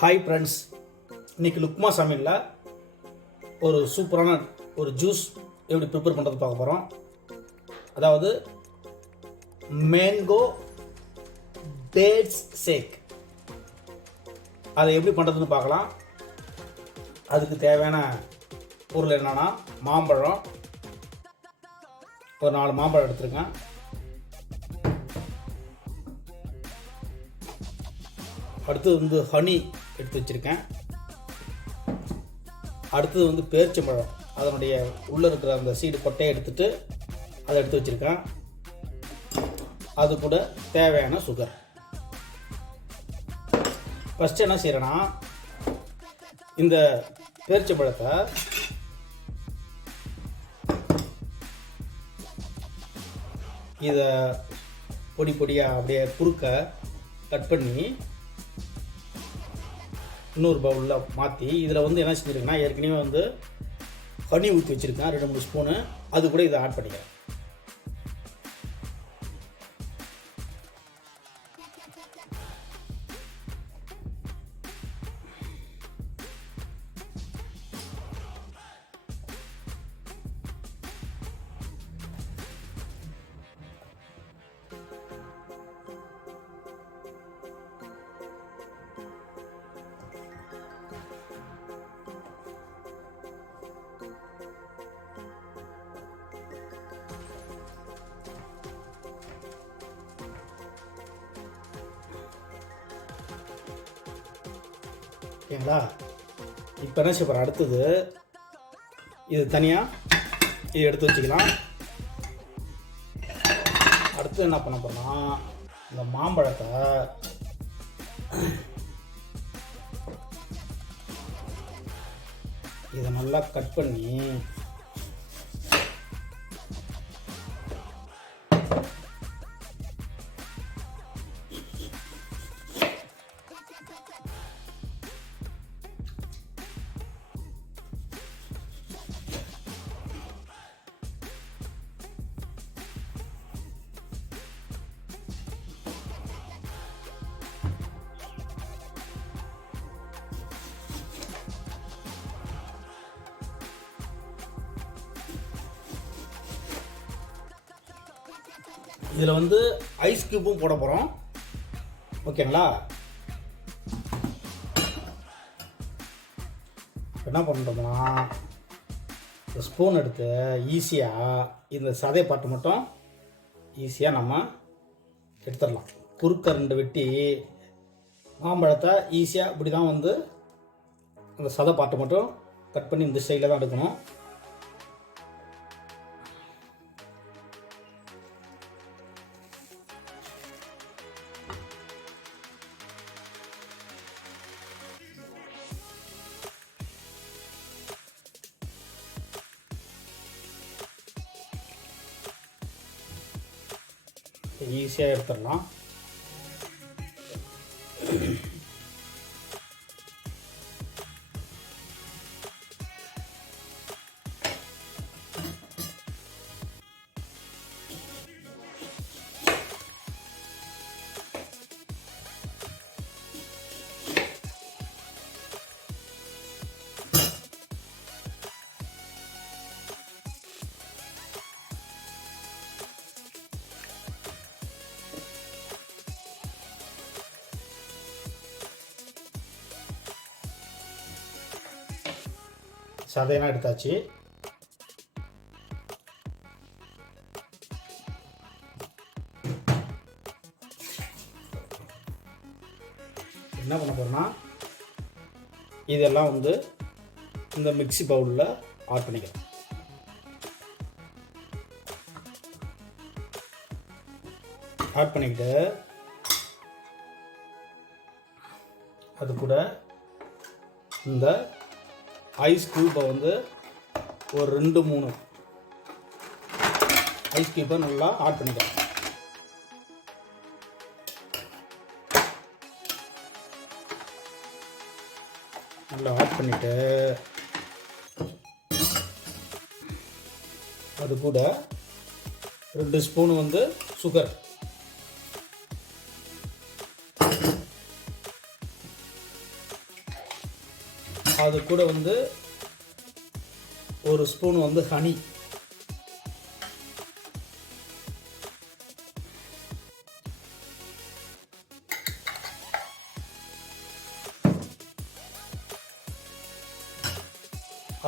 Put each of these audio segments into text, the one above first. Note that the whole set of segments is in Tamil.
ஹாய் ஃப்ரெண்ட்ஸ், இன்றைக்கி லுக்மா சமையலில் ஒரு சூப்பரான ஒரு ஜூஸ் எப்படி ப்ரிப்பேர் பண்ணுறது பார்க்க போகிறோம். அதாவது மேங்கோ டேட்ஸ் ஷேக். அதை எப்படி பண்ணுறதுன்னு பார்க்கலாம். அதுக்கு தேவையான பொருள் என்னென்னா, மாம்பழம் ஒரு 4 மாம்பழம் எடுத்துருக்கேன். அடுத்தது ஹனி எடுத்து வச்சுருக்கேன். அடுத்தது பேரிச்சம்பழம், அதனுடைய உள்ளே இருக்கிற அந்த சீடு கொட்டையை எடுத்துகிட்டு அதை எடுத்து வச்சுருக்கேன். அது கூட தேவையான சுகர். ஃபஸ்ட்டு என்ன செய்கிறேன்னா, இந்த பேரிச்சம்பழத்தை இதை பொடி பொடியாக அப்படியே குறுக்க கட் பண்ணி இன்னொரு பவுலில் மாற்றி இதில் என்ன செஞ்சுருக்கேன்னா, ஏற்கனவே ஹனி ஊற்றி வச்சுருக்கேன் 2-3 ஸ்பூனு. அது கூட இதை ஆட் பண்ணிக்கிறேன். ஓகேங்களா? இப்போ என்ன செய்ய போகிறேன், அடுத்தது இது தனியாக இது எடுத்து வச்சுக்கலாம். அடுத்து என்ன பண்ண போகிறோம்னா, இந்த மாம்பழத்தை இதை நல்லா கட் பண்ணி இதில் ஐஸ் கியூப்பும் போட போகிறோம். ஓகேங்களா? என்ன பண்ணுறோம்னா, இந்த ஸ்பூன் எடுத்து ஈஸியாக இந்த சதை பாட்டு மட்டும் ஈஸியாக நம்ம எடுத்துடலாம். குறுக்க 2 வெட்டி மாம்பழத்தை ஈஸியாக இப்படி தான் அந்த சதை பாட்டு மட்டும் கட் பண்ணி இந்த சைடில் தான் எடுக்கணும். ஈஸியாக எடுத்துடலாம். சதையெல்லாம் எடுத்தாச்சு. என்ன பண்ண போகிறோன்னா, இதெல்லாம் இந்த மிக்ஸி பவுலில் ஆட் பண்ணிக்கலாம். ஆட் பண்ணிக்கிட்டு அது கூட இந்த ஐஸ் கியூப்பை ஒரு 2-3 ஐஸ் கியூப்பை நல்லா ஆட் பண்ணிக்கலாம். நல்லா ஆட் பண்ணிவிட்டு அது கூட 2 ஸ்பூனு சுகர், அது கூட வந்து ஒரு ஸ்பூன் வந்து ஹனி,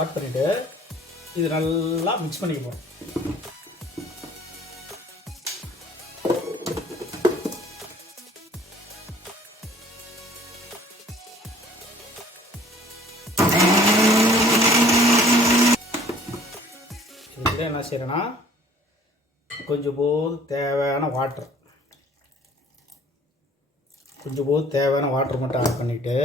ஆட் பண்ணிவிட்டு இது நல்லா மிக்ஸ் பண்ணிக்க போகிறோம். இதுல என்ன செய்யறேன்னா கொஞ்சம் போது தேவையான வாட்டர் மட்டும் ஆட் பண்ணிவிட்டு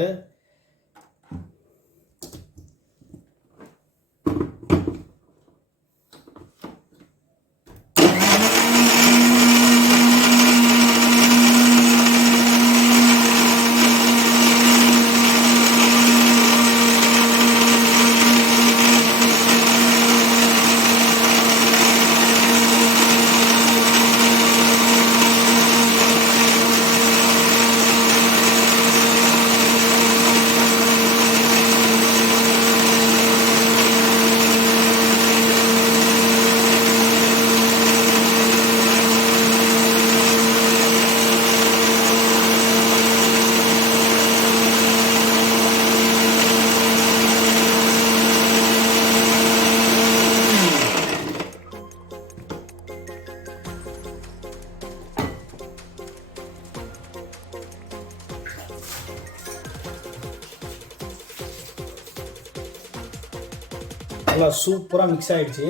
நல்லா சூப்பராக மிக்ஸ் ஆகிடுச்சு.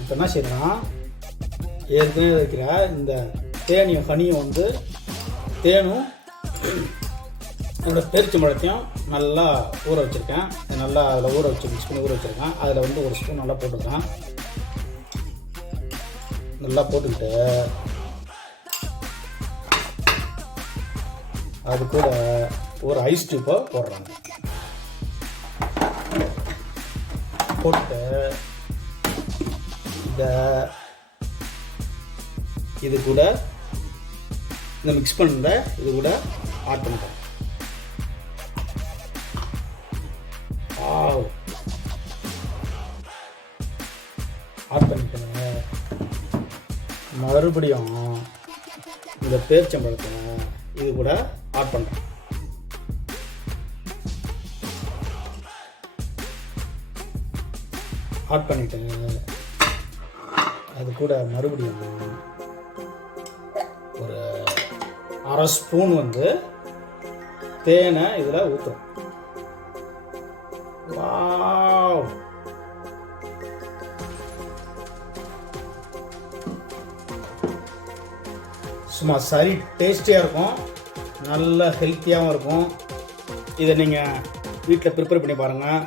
இப்போ என்ன செய்யணும்னா ஏற்கனவே வைக்கிற இந்த தேனியும் ஹனியும் வந்து தேனும் என்னோட பேரிச்சம்பழத்தையும் நல்லா ஊற வச்சுருக்கேன். நல்லா அதில் ஊற வச்சு மிக்ஸ் பண்ணி ஊற வச்சுருக்கேன். அதில் வந்து ஒரு ஸ்பூன் நல்லா போட்டுருக்கேன். நல்லா போட்டுக்கிட்டு அது கூட ஒரு ஐஸ் டியூப்பை போடுறாங்க. போட்டு இது கூட இந்த மிக்ஸ் பண்ண இது கூட ஆட் பண்ணிட்டேன். ஆட் பண்ணிட்டேங்க. மறுபடியும் இந்த பேரிச்சம்பழத்தை இது கூட ஆட் பண்ணுறேன். ஆட் பண்ணிட்டேன். அது கூட மறுபடியும் ஒரு அரை ஸ்பூன் வந்து தேனை இதில் ஊற்றுறோம். வாவ், சும்மா சரி டேஸ்டியாக இருக்கும், நல்ல ஹெல்த்தியாகவும் இருக்கும். இதை நீங்கள் வீட்டில் ப்ரிப்பேர் பண்ணி பாருங்கள்.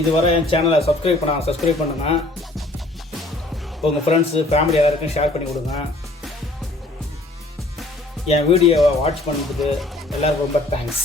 இதுவரை என் சேனலை சப்ஸ்கிரைப் பண்ணுங்கள். உங்கள் ஃப்ரெண்ட்ஸு ஃபேமிலி எல்லாருக்கும் ஷேர் பண்ணி கொடுங்க. என் வீடியோவை வாட்ச் பண்ணுறதுக்கு எல்லாருக்கும் ரொம்ப தேங்க்ஸ்.